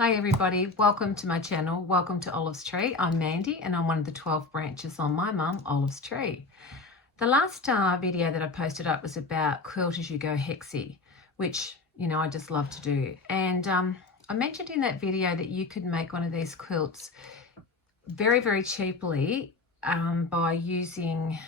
Hi everybody, welcome to my channel. Welcome to Olive's Tree. I'm Mandy and I'm one of the 12 branches on my mum, Olive's Tree. The last video that I posted up was about quilt as you go hexie, which, you know, I just love to do. And I mentioned in that video that you could make one of these quilts very, very cheaply by using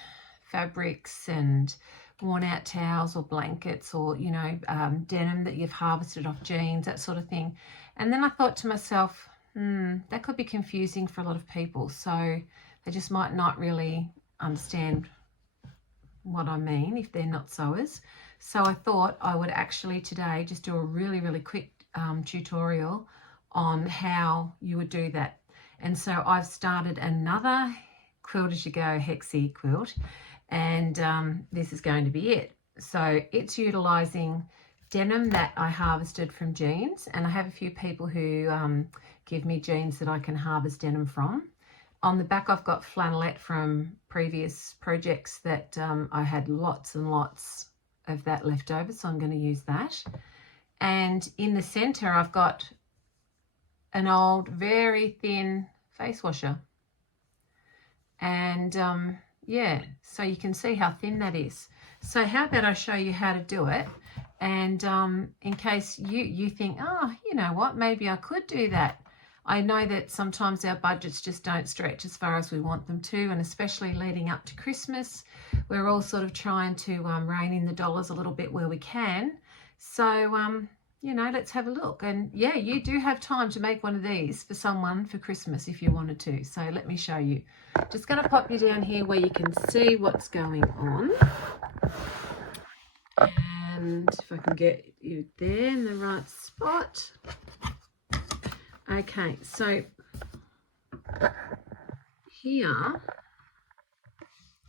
fabrics and worn out towels or blankets or, you know, denim that you've harvested off jeans, that sort of thing. And then I thought to myself, that could be confusing for a lot of people. So they just might not really understand what I mean if they're not sewers. So I thought I would actually today just do a really, really quick tutorial on how you would do that. And so I've started another quilt as you go hexie quilt, and this is going to be it. So it's utilizing denim that I harvested from jeans, and I have a few people who give me jeans that I can harvest denim from. On the back I've got flannelette from previous projects that I had lots and lots of that left over, so I'm going to use that. And in the center I've got an old very thin face washer, and yeah, so you can see how thin that is. So how about I show you how to do it, and in case you think, oh, you know what, maybe I could do that. I know that sometimes our budgets just don't stretch as far as we want them to, and especially leading up to Christmas, we're all sort of trying to rein in the dollars a little bit where we can. So you know, let's have a look. And yeah, you do have time to make one of these for someone for Christmas if you wanted to. So let me show you. Just going to pop you down here where you can see what's going on. And if I can get you there in the right spot. Okay, so here,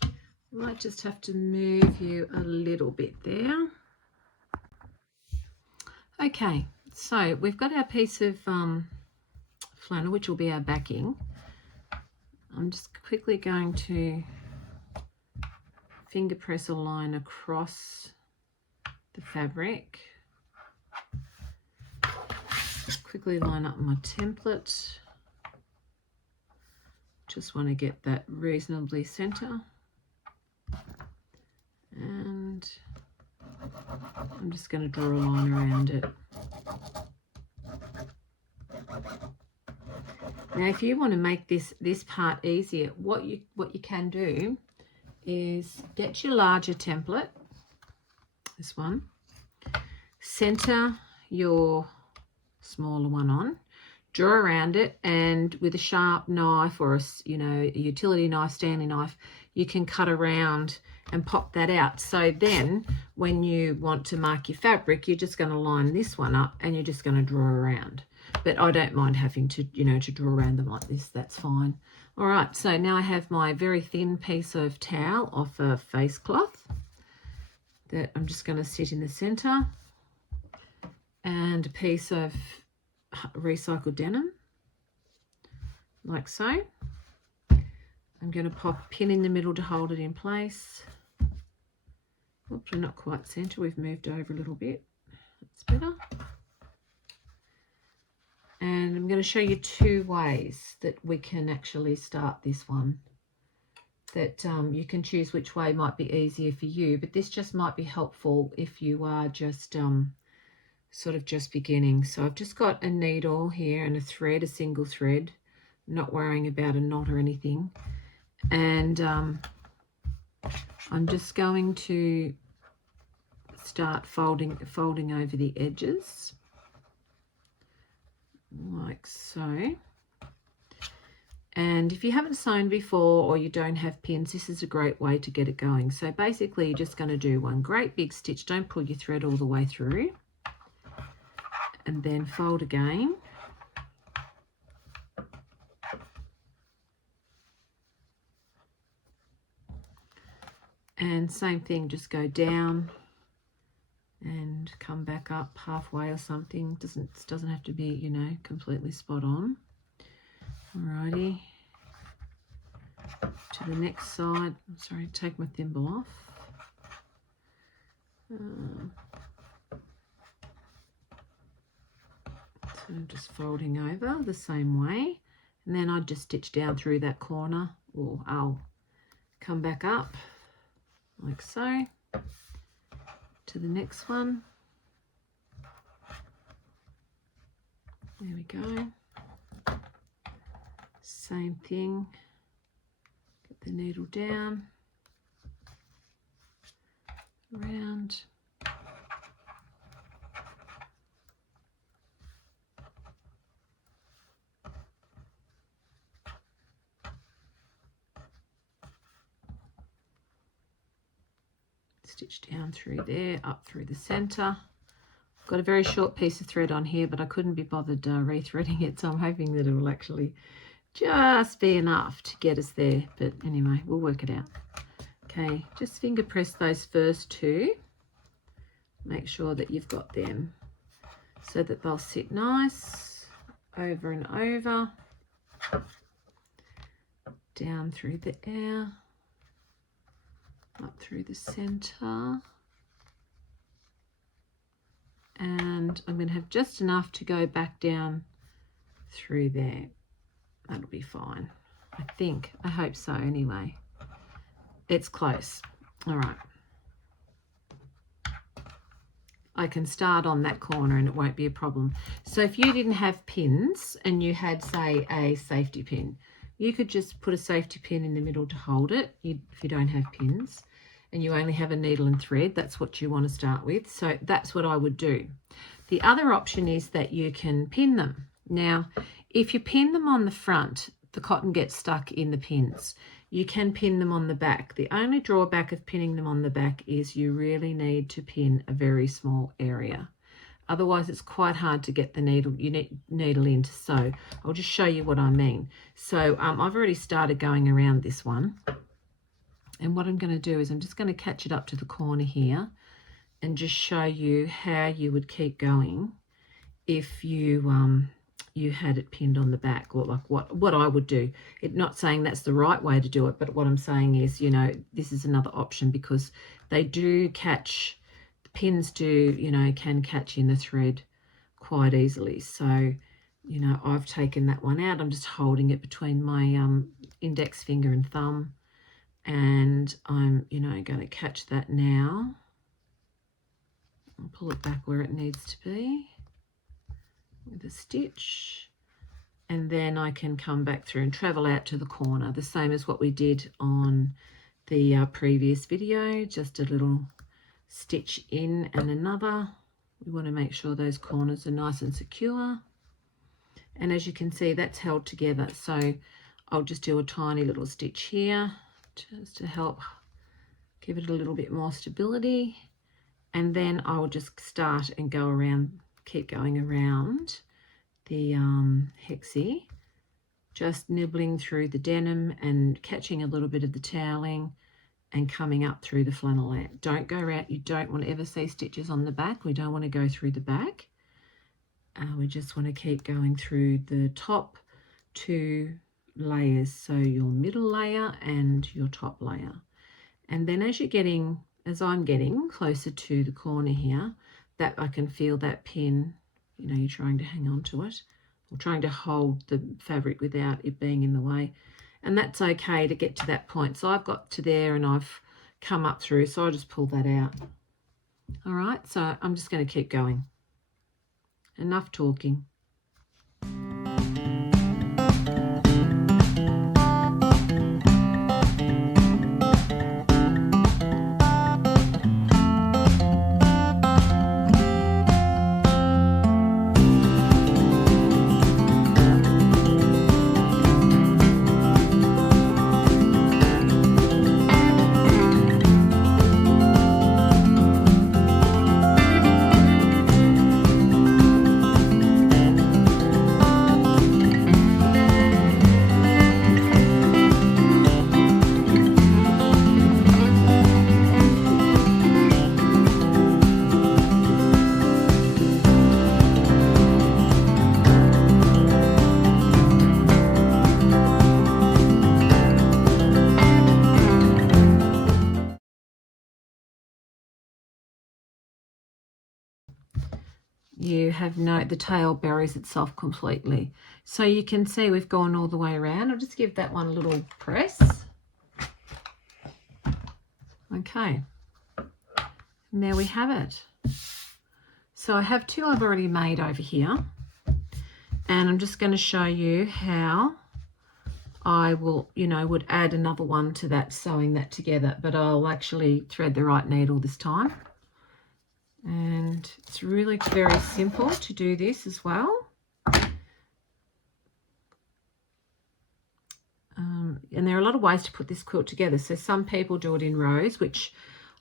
I might just have to move you a little bit there. Okay, so we've got our piece of flannel, which will be our backing. I'm just quickly going to finger press a line across the fabric. Quickly line up my template. Just want to get that reasonably center. And I'm just going to draw a line around it. Now, if you want to make this part easier, what you can do is get your larger template, this one, center your smaller one on, draw around it, and with a sharp knife or a utility knife, Stanley knife, you can cut around and pop that out. So then when you want to mark your fabric, you're just going to line this one up and you're just going to draw around. But I don't mind having to, you know, to draw around them like this. That's fine. All right, so now I have my very thin piece of towel off a face cloth that I'm just going to sit in the center, and a piece of recycled denim, like so. I'm going to pop a pin in the middle to hold it in place. Oops, we're not quite center. We've moved over a little bit. That's better. And I'm going to show you two ways that we can actually start this one. That you can choose which way might be easier for you, but this just might be helpful if you are just sort of just beginning. So I've just got a needle here and a thread, a single thread, not worrying about a knot or anything. And I'm just going to start folding over the edges like so. And if you haven't sewn before or you don't have pins, this is a great way to get it going. So basically you're just going to do one great big stitch. Don't pull your thread all the way through, and then fold again. And same thing, just go down and come back up halfway or something. Doesn't have to be, you know, completely spot on. Alrighty, to the next side. I'm sorry, take my thimble off. So I'm just folding over the same way, and then I just stitch down through that corner, or I'll come back up like so to the next one. There we go. Same thing. Get the needle down, around. Stitch down through there, up through the center. I've got a very short piece of thread on here, but I couldn't be bothered rethreading it, so I'm hoping that it will actually just be enough to get us there. But anyway, we'll work it out. Okay, just finger press those first two. Make sure that you've got them so that they'll sit nice over and over, down through the air, up through the center, and I'm going to have just enough to go back down through there. That'll be fine, I think. I hope so anyway. It's close. All right. I can start on that corner and it won't be a problem. So if you didn't have pins and you had, say, a safety pin, you could just put a safety pin in the middle to hold it if you don't have pins and you only have a needle and thread. That's what you want to start with. So that's what I would do. The other option is that you can pin them. Now, if you pin them on the front, the cotton gets stuck in the pins. You can pin them on the back. The only drawback of pinning them on the back is you really need to pin a very small area. Otherwise, it's quite hard to get the needle in to sew. I'll just show you what I mean. So I've already started going around this one. And what I'm going to do is I'm just going to catch it up to the corner here and just show you how you would keep going if you you had it pinned on the back, or like what I would do. Not saying that's the right way to do it, but what I'm saying is, you know, this is another option because they do catch, the pins do, you know, can catch in the thread quite easily. So, you know, I've taken that one out. I'm just holding it between my index finger and thumb, and I'm, you know, going to catch that now. I'll pull it back where it needs to be with a stitch, and then I can come back through and travel out to the corner, the same as what we did on the previous video. Just a little stitch in and another. We want to make sure those corners are nice and secure, and as you can see, that's held together. So I'll just do a tiny little stitch here just to help give it a little bit more stability, and then I'll just start and go around, keep going around the hexie, just nibbling through the denim and catching a little bit of the toweling and coming up through the flannelette. Don't go around, you don't want to ever see stitches on the back. We don't want to go through the back. We just want to keep going through the top two layers, so your middle layer and your top layer. And then as I'm getting closer to the corner here, that I can feel that pin, you know, you're trying to hang on to it or trying to hold the fabric without it being in the way, and that's okay to get to that point. So I've got to there and I've come up through, so I'll just pull that out. All right, so I'm just going to keep going. Enough talking. you have the tail buries itself completely. So you can see we've gone all the way around. I'll just give that one a little press. Okay, and there we have it. So I have two I've already made over here, and I'm just going to show you how I will, would add another one to that, sewing that together, but I'll actually thread the right needle this time. And it's really very simple to do this as well. And there are a lot of ways to put this quilt together. So some people do it in rows, which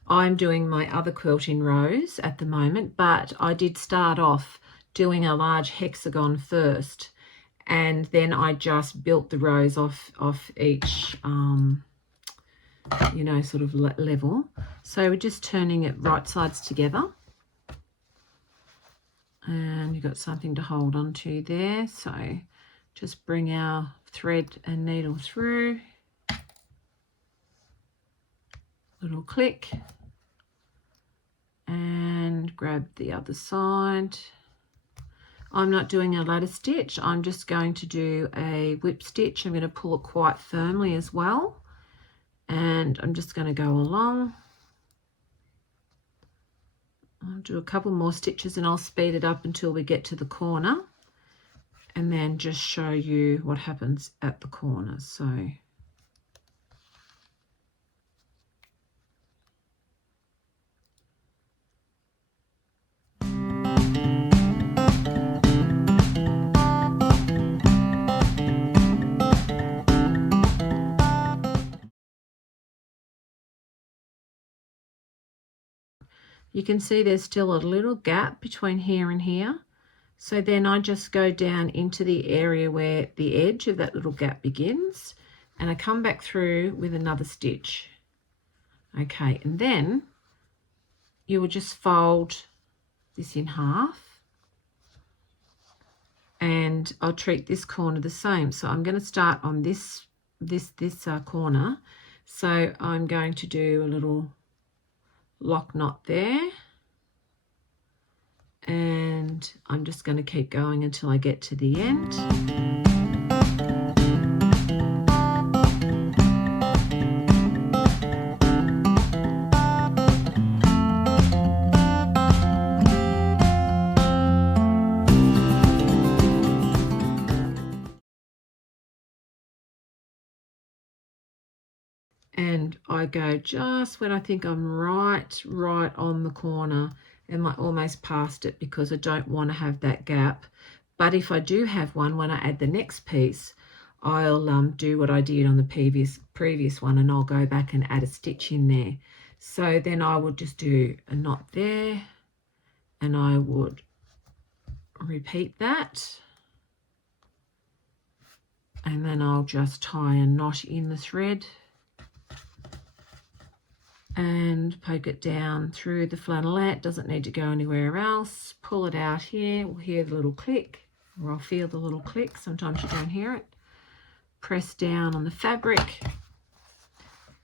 I'm doing my other quilt in rows at the moment, but I did start off doing a large hexagon first, and then I just built the rows off each sort of level. So we're just turning it right sides together, and you've got something to hold on to there. So just bring our thread and needle through, little click, and grab the other side. I'm not doing a ladder stitch, I'm just going to do a whip stitch. I'm going to pull it quite firmly as well, and I'm just going to go along. I'll do a couple more stitches and I'll speed it up until we get to the corner, and then just show you what happens at the corner. So you can see there's still a little gap between here and here. So then I just go down into the area where the edge of that little gap begins, and I come back through with another stitch. Okay, and then you will just fold this in half, and I'll treat this corner the same. So I'm going to start on this corner. So I'm going to do a little lock knot there, and I'm just going to keep going until I get to the end. And I go just when I think I'm right on the corner, and I almost past it, because I don't want to have that gap. But if I do have one, when I add the next piece, I'll do what I did on the previous one, and I'll go back and add a stitch in there. So then I would just do a knot there, and I would repeat that, and then I'll just tie a knot in the thread and poke it down through the flannelette. Doesn't need to go anywhere else. Pull it out here. We'll hear the little click, or I'll feel the little click. Sometimes you don't hear it. Press down on the fabric,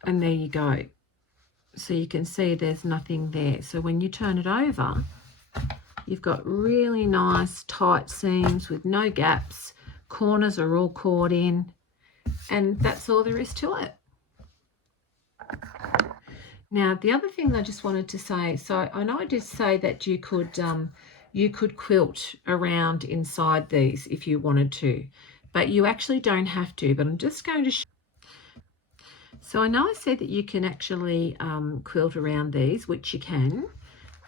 and there you go. So you can see there's nothing there. So when you turn it over, you've got really nice tight seams with no gaps. Corners are all caught in, and that's all there is to it. Now, the other thing I just wanted to say, so I know I did say that you could quilt around inside these if you wanted to, but you actually don't have to. But I'm just going to so I know I said that you can actually quilt around these, which you can,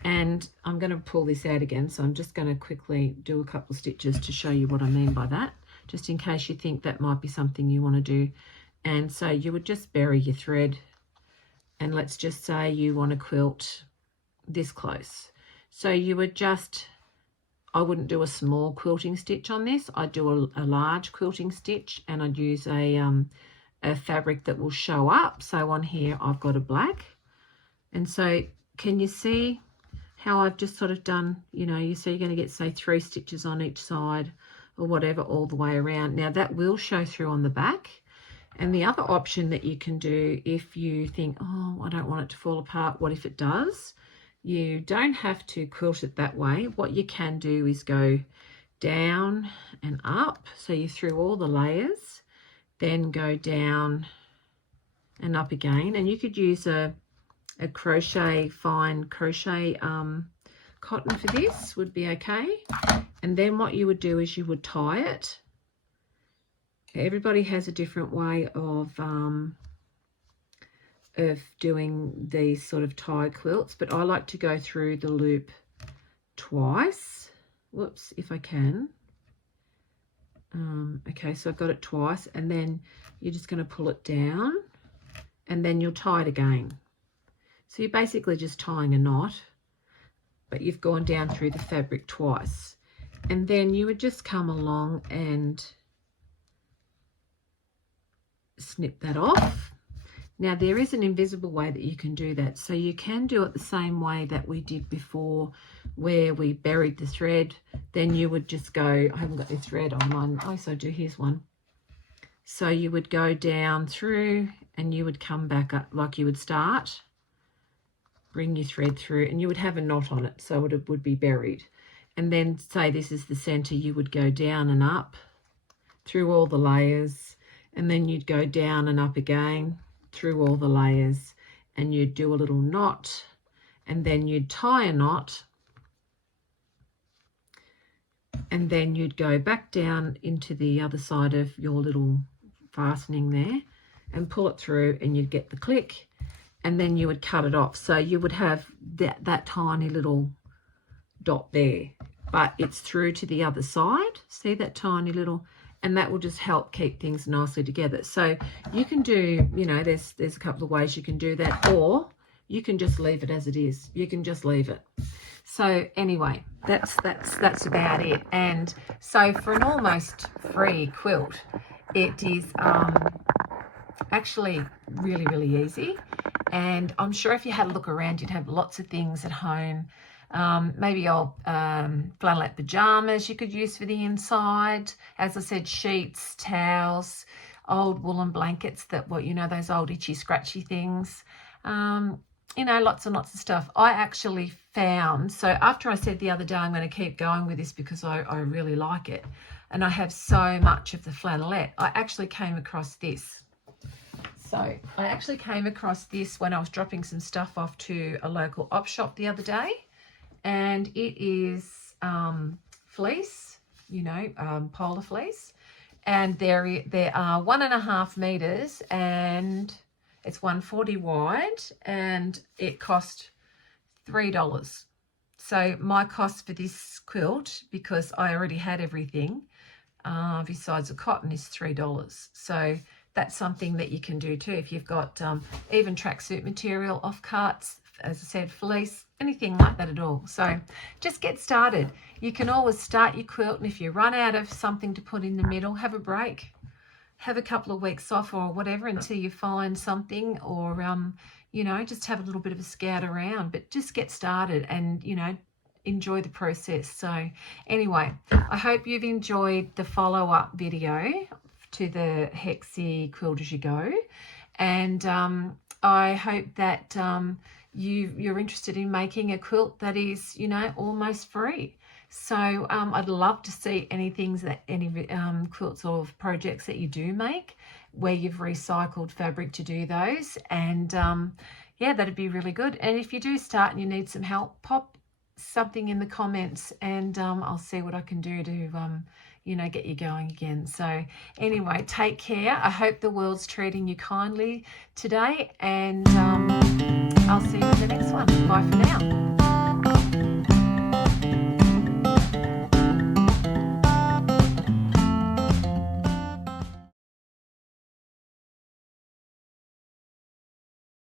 and I'm going to pull this out again, so I'm just going to quickly do a couple of stitches to show you what I mean by that, just in case you think that might be something you want to do. And so you would just bury your thread, and let's just say you want to quilt this close. So you would just, I wouldn't do a small quilting stitch on this. I'd do a large quilting stitch, and I'd use a fabric that will show up. So on here I've got a black, and so can you see how I've just sort of done, you see you're going to get, say, 3 stitches on each side or whatever all the way around. Now that will show through on the back. And the other option that you can do, if you think, oh, I don't want it to fall apart, what if it does? You don't have to quilt it that way. What you can do is go down and up, so you through all the layers, then go down and up again. And you could use a crochet, fine crochet cotton for this would be okay. And then what you would do is you would tie it. Everybody has a different way of doing these sort of tie quilts, but I like to go through the loop twice. Whoops, if I can. Okay, so I've got it twice, and then you're just going to pull it down, and then you'll tie it again. So you're basically just tying a knot, but you've gone down through the fabric twice. And then you would just come along and snip that off. Now there is an invisible way that you can do that. So you can do it the same way that we did before, where we buried the thread. Then you would just go, I haven't got the thread on mine. Oh, so I do, here's one. So you would go down through and you would come back up like you would start, bring your thread through, and you would have a knot on it, so it would be buried. And then say this is the center, you would go down and up through all the layers, and then you'd go down and up again through all the layers, and you'd do a little knot, and then you'd tie a knot, and then you'd go back down into the other side of your little fastening there and pull it through, and you'd get the click, and then you would cut it off. So you would have that tiny little dot there, but it's through to the other side. See that tiny little, and that will just help keep things nicely together. So you can do, you know, there's a couple of ways you can do that, or you can just leave it as it is. You can just leave it. So anyway, that's about it. And so for an almost free quilt, it is actually really, really easy. And I'm sure if you had a look around, you'd have lots of things at home. Maybe old flannelette pajamas you could use for the inside. As I said, sheets, towels, old woolen blankets that, what, you know, those old itchy, scratchy things. You know, lots and lots of stuff. I actually found, so after I said the other day I'm going to keep going with this because I really like it, and I have so much of the flannelette, I actually came across this. So I actually came across this when I was dropping some stuff off to a local op shop the other day, and it is fleece, you know, polar fleece, and there are 1.5 meters, and it's 140 wide, and it cost $3. So my cost for this quilt, because I already had everything besides the cotton, is $3. So that's something that you can do too if you've got even tracksuit material, off cuts, as I said, fleece, anything like that at all. So just get started. You can always start your quilt, and if you run out of something to put in the middle, have a break. Have a couple of weeks off or whatever until you find something, or, you know, just have a little bit of a scout around, but just get started and, you know, enjoy the process. So anyway, I hope you've enjoyed the follow-up video to the Hexi Quilt As You Go, and I hope that you're interested in making a quilt that is, you know, almost free. So I'd love to see any quilts or projects that you do make where you've recycled fabric to do those, and yeah, that'd be really good. And if you do start and you need some help, pop something in the comments, and I'll see what I can do to you know, get you going again. So anyway, take care. I hope the world's treating you kindly today, and I'll see you in the next one. Bye for now.